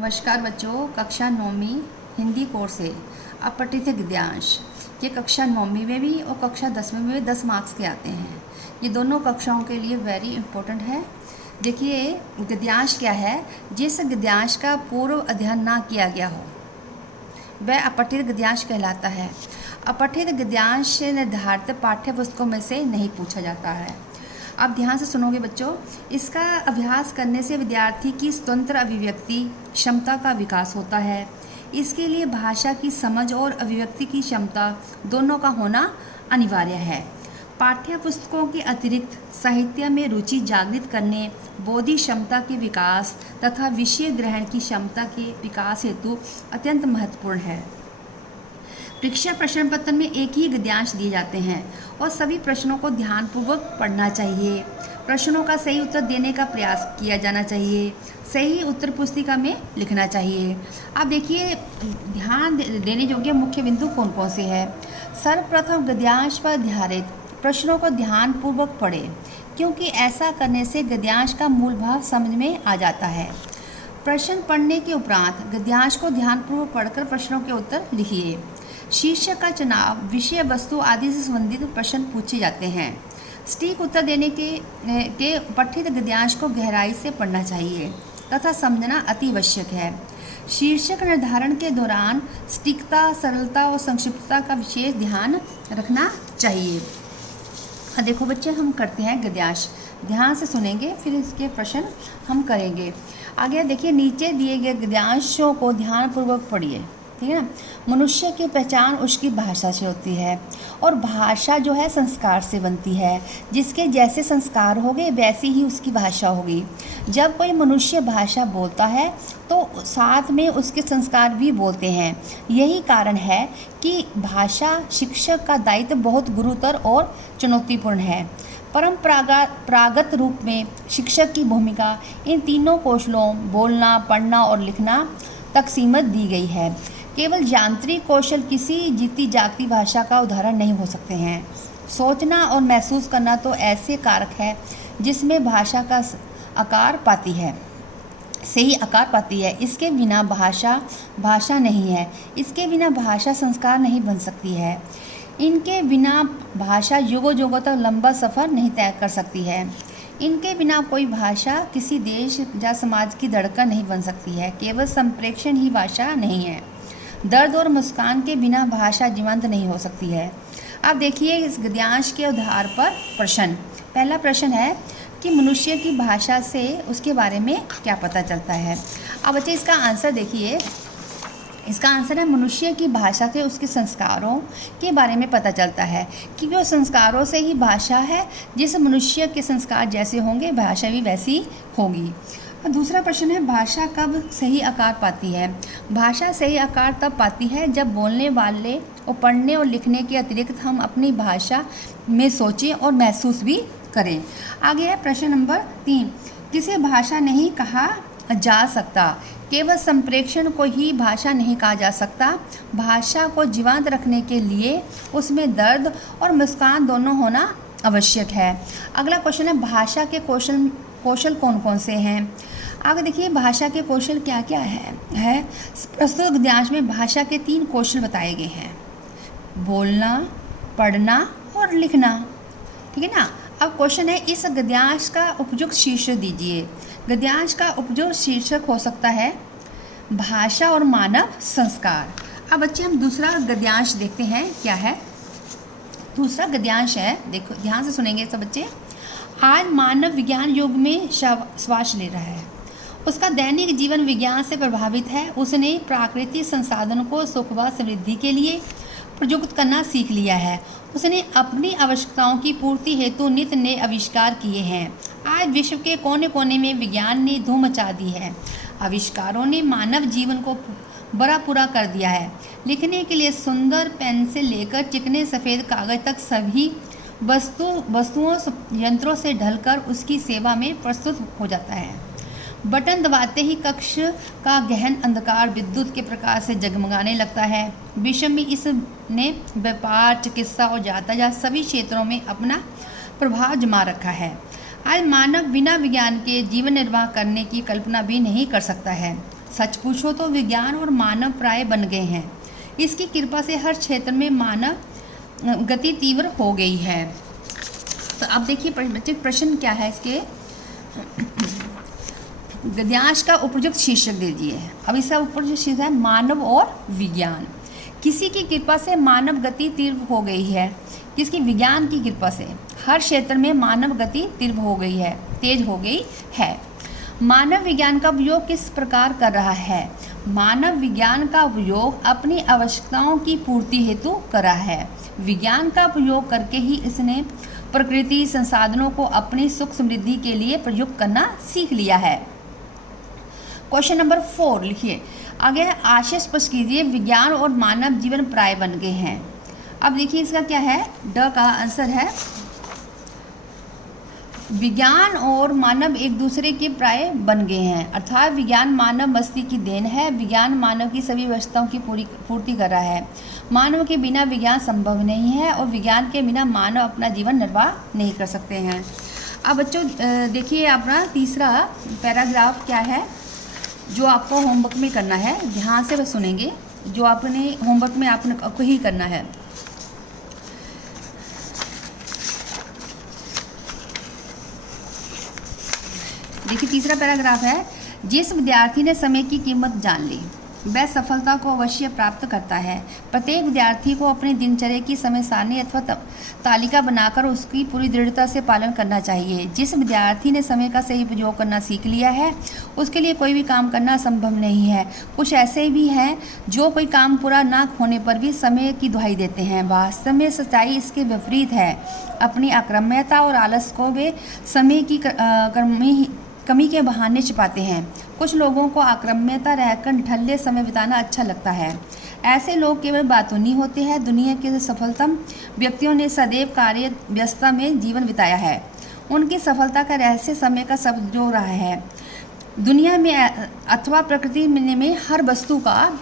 नमस्कार बच्चों, कक्षा 9वीं हिंदी कोर्स है अपठित गद्यांश। ये कक्षा 9वीं में भी और कक्षा 10वीं में भी 10 मार्क्स के आते हैं। ये दोनों कक्षाओं के लिए वेरी इम्पोर्टेंट है। देखिए, गद्यांश क्या है? जिस गद्यांश का पूर्व अध्ययन ना किया गया हो वह अपठित गद्यांश कहलाता है। अपठित गद्यांश निर्धारित पाठ्य पुस्तकों में से नहीं पूछा जाता है। आप ध्यान से सुनोगे बच्चों। इसका अभ्यास करने से विद्यार्थी की स्वतंत्र अभिव्यक्ति क्षमता का विकास होता है। इसके लिए भाषा की समझ और अभिव्यक्ति की क्षमता दोनों का होना अनिवार्य है। पाठ्य पुस्तकों के अतिरिक्त साहित्य में रुचि जागृत करने, बौद्धिक क्षमता के विकास तथा विषय ग्रहण की क्षमता के विकास हेतु अत्यंत महत्वपूर्ण है। परीक्षा प्रश्न पत्र में एक ही गद्यांश दिए जाते हैं और सभी प्रश्नों को ध्यानपूर्वक पढ़ना चाहिए। प्रश्नों का सही उत्तर देने का प्रयास किया जाना चाहिए। सही उत्तर पुस्तिका में लिखना चाहिए। अब देखिए, ध्यान देने योग्य मुख्य बिंदु कौन कौन से हैं। सर्वप्रथम गद्यांश पर आधारित प्रश्नों को ध्यानपूर्वक पढ़ें, क्योंकि ऐसा करने से गद्यांश का मूल भाव समझ में आ जाता है। प्रश्न पढ़ने के उपरांत गद्यांश को ध्यानपूर्वक पढ़कर प्रश्नों के उत्तर लिखिए। शीर्षक का चुनाव, विषय वस्तु आदि से संबंधित प्रश्न पूछे जाते हैं। सटीक उत्तर देने के पठित गद्यांश को गहराई से पढ़ना चाहिए तथा समझना अति आवश्यक है। शीर्षक निर्धारण के दौरान सटीकता, सरलता और संक्षिप्तता का विशेष ध्यान रखना चाहिए। देखो बच्चे, हम करते हैं गद्यांश। ध्यान से सुनेंगे, फिर इसके प्रश्न हम करेंगे। आगे देखिए, नीचे दिए गए गद्यांशों को ध्यानपूर्वक पढ़िए। ठीक है ना। मनुष्य की पहचान उसकी भाषा से होती है और भाषा जो है संस्कार से बनती है। जिसके जैसे संस्कार होंगे वैसी ही उसकी भाषा होगी। जब कोई मनुष्य भाषा बोलता है तो साथ में उसके संस्कार भी बोलते हैं। यही कारण है कि भाषा शिक्षक का दायित्व बहुत गुरुतर और चुनौतीपूर्ण है। परंपरागत रूप में शिक्षक की भूमिका इन तीनों कौशलों बोलना, पढ़ना और लिखना तक सीमित दी गई है। केवल यांत्रिक कौशल किसी जीती जागती भाषा का उदाहरण नहीं हो सकते हैं। सोचना और महसूस करना तो ऐसे कारक है जिसमें भाषा का आकार पाती है, सही आकार पाती है। इसके बिना भाषा नहीं है। इसके बिना भाषा संस्कार नहीं बन सकती है। इनके बिना भाषा युगों युगों तक लंबा सफ़र नहीं तय कर सकती है। इनके बिना कोई भाषा किसी देश या समाज की धड़कन नहीं बन सकती है। केवल संप्रेषण ही भाषा नहीं है। दर्द और मुस्कान के बिना भाषा जीवंत नहीं हो सकती है। अब देखिए, इस गद्यांश के आधार पर प्रश्न। पहला प्रश्न है कि मनुष्य की भाषा से उसके बारे में क्या पता चलता है। अब बच्चे, इसका आंसर देखिए। इसका आंसर है, मनुष्य की भाषा से उसके संस्कारों के बारे में पता चलता है, क्योंकि वो संस्कारों से ही भाषा है। जिस मनुष्य के संस्कार जैसे होंगे भाषा भी वैसी होगी। और दूसरा प्रश्न है, भाषा कब सही आकार पाती है। भाषा सही आकार तब पाती है जब बोलने वाले और पढ़ने और लिखने के अतिरिक्त हम अपनी भाषा में सोचें और महसूस भी करें। आगे है प्रश्न नंबर 3, किसे भाषा नहीं कहा जा सकता। केवल संप्रेषण को ही भाषा नहीं कहा जा सकता। भाषा को जीवंत रखने के लिए उसमें दर्द और मुस्कान दोनों होना आवश्यक है। अगला क्वेश्चन है, भाषा के कौशल कौन कौन से हैं। आगे देखिए, भाषा के कौशल क्या क्या है। प्रस्तुत गद्यांश में भाषा के 3 कौशल बताए गए हैं, बोलना, पढ़ना और लिखना। ठीक है ना। अब क्वेश्चन है, इस गद्यांश का उपयुक्त शीर्षक दीजिए। गद्यांश का उपयुक्त शीर्षक हो सकता है भाषा और मानव संस्कार। अब बच्चे, हम दूसरा गद्यांश देखते हैं क्या है। दूसरा गद्यांश है, देखो ध्यान से सुनेंगे सब बच्चे। आज मानव विज्ञान युग में श्वास ले रहा है। उसका दैनिक जीवन विज्ञान से प्रभावित है। उसने प्राकृतिक संसाधनों को सुख व समृद्धि के लिए प्रयुक्त करना सीख लिया है। उसने अपनी आवश्यकताओं की पूर्ति हेतु नित्य नए आविष्कार किए हैं। आज विश्व के कोने कोने में विज्ञान ने धूम मचा दी है। आविष्कारों ने मानव जीवन को बड़ा पूरा कर दिया है। लिखने के लिए सुंदर पेन से लेकर चिकने सफ़ेद कागज तक सभी वस्तुओं यंत्रों से ढलकर उसकी सेवा में प्रस्तुत हो जाता है। बटन दबाते ही कक्ष का गहन अंधकार विद्युत के प्रकाश से जगमगाने लगता है। विश्व में इसने व्यापार, चिकित्सा और यातायात सभी क्षेत्रों में अपना प्रभाव जमा रखा है। आज मानव बिना विज्ञान के जीवन निर्वाह करने की कल्पना भी नहीं कर सकता है। सच पूछो तो विज्ञान और मानव प्राय बन गए हैं। इसकी कृपा से हर क्षेत्र में मानव गति तीव्र हो गई है। तो अब देखिए बच्चे प्रश्न क्या है इसके, गद्यांश का उपयुक्त शीर्षक दे दिए। अब इसका उपयुक्त शीर्षक है मानव और विज्ञान। किसी की कृपा से मानव गति तीव्र हो गई है। किसकी? विज्ञान की कृपा से हर क्षेत्र में मानव गति तीव्र हो गई है, तेज हो गई है। मानव विज्ञान का उपयोग किस प्रकार कर रहा है? मानव विज्ञान का उपयोग अपनी आवश्यकताओं की पूर्ति हेतु कर रहा है। विज्ञान का उपयोग करके ही इसने प्रकृति संसाधनों को अपनी सुख समृद्धि के लिए प्रयुक्त करना सीख लिया है। क्वेश्चन नंबर 4 लिखिए। आगे है आशय स्पष्ट कीजिए, विज्ञान और मानव जीवन प्राय बन गए हैं। अब देखिए इसका क्या है, ड का आंसर है विज्ञान और मानव एक दूसरे के प्राय बन गए हैं, अर्थात विज्ञान मानव मस्तिष्क की देन है। विज्ञान मानव की सभी आवश्यकताओं की पूर्ति कर रहा है। मानव के बिना विज्ञान संभव नहीं है और विज्ञान के बिना मानव अपना जीवन निर्वाह नहीं कर सकते हैं। अब बच्चों देखिए अपना तीसरा पैराग्राफ क्या है जो आपको होमवर्क में करना है, ध्यान से बस सुनेंगे। जो आपने होमवर्क में आपको ही करना है। देखिए तीसरा पैराग्राफ है, जिस विद्यार्थी ने समय की कीमत जान ली वह सफलता को अवश्य प्राप्त करता है। प्रत्येक विद्यार्थी को अपनी दिनचर्या की समय सारणी अथवा तालिका बनाकर उसकी पूरी दृढ़ता से पालन करना चाहिए। जिस विद्यार्थी ने समय का सही उपयोग करना सीख लिया है उसके लिए कोई भी काम करना संभव नहीं है। कुछ ऐसे भी हैं जो कोई काम पूरा ना होने पर भी समय की दुहाई देते हैं। वास्तव में सच्चाई इसके विपरीत है। अपनी अक्रम्यता और आलस को वे समय की कमी के बहाने छिपाते हैं। कुछ लोगों को आक्रम्यता रहकर निठल्ले समय बिताना अच्छा लगता है। ऐसे लोग केवल बातूनी होते हैं। दुनिया के सफलतम व्यक्तियों ने सदैव कार्य व्यस्तता में जीवन बिताया है। उनकी सफलता का रहस्य समय का सदुपयोग रहा है। दुनिया में अथवा प्रकृति में हर वस्तु का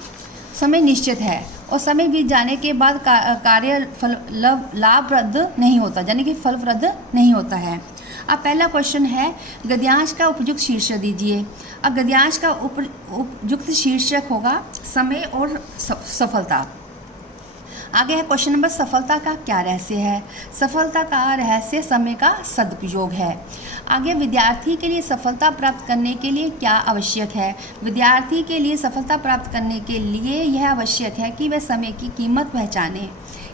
समय निश्चित है और समय बीत जाने के बाद कार्य लाभप्रद नहीं होता, यानी कि फलप्रद नहीं होता है। अब पहला क्वेश्चन है, गद्यांश का उपयुक्त शीर्षक दीजिए। अब गद्यांश का उपयुक्त शीर्षक होगा समय और सफलता। आगे है क्वेश्चन नंबर, सफलता का क्या रहस्य है? सफलता का रहस्य समय का सदुपयोग है। आगे विद्यार्थी के लिए सफलता प्राप्त करने के लिए क्या आवश्यक है? विद्यार्थी के लिए सफलता प्राप्त करने के लिए यह आवश्यक है कि वह समय की कीमत पहचाने।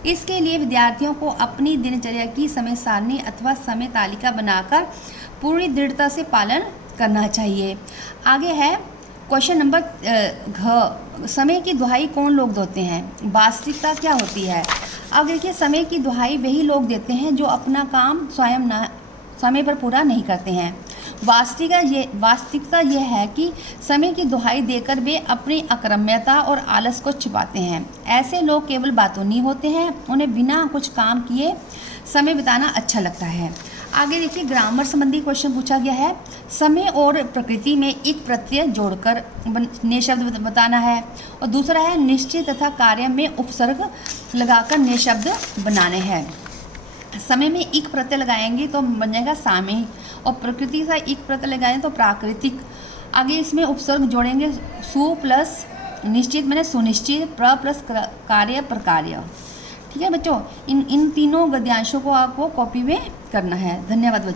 इसके लिए विद्यार्थियों को अपनी दिनचर्या की समय सारणी अथवा समय तालिका बनाकर पूरी दृढ़ता से पालन करना चाहिए। आगे है क्वेश्चन नंबर घ, समय की दुहाई कौन लोग देते हैं? वास्तविकता क्या होती है? अब देखिए समय की दुहाई वही लोग देते हैं जो अपना काम स्वयं समय पर पूरा नहीं करते हैं। वास्तविकता यह है कि समय की दुहाई देकर वे अपनी अक्रम्यता और आलस को छिपाते हैं। ऐसे लोग केवल बातूनी होते हैं। उन्हें बिना कुछ काम किए समय बिताना अच्छा लगता है। आगे देखिए ग्रामर संबंधी क्वेश्चन पूछा गया है। समय और प्रकृति में एक प्रत्यय जोड़कर नए शब्द बताना है और दूसरा है निश्चित तथा कार्य में उपसर्ग लगाकर नए शब्द बनाने हैं। समय में एक प्रत्यय लगाएंगे तो बन जाएगा सामयिक और प्रकृति का एक प्रत्यय लगाएंगे तो प्राकृतिक। आगे इसमें उपसर्ग जोड़ेंगे सु प्लस निश्चित मैंने सुनिश्चित, प्र प्लस कार्य प्रकार्य। ठीक है बच्चों, इन तीनों गद्यांशों को आपको कॉपी में करना है। धन्यवाद बच्चों।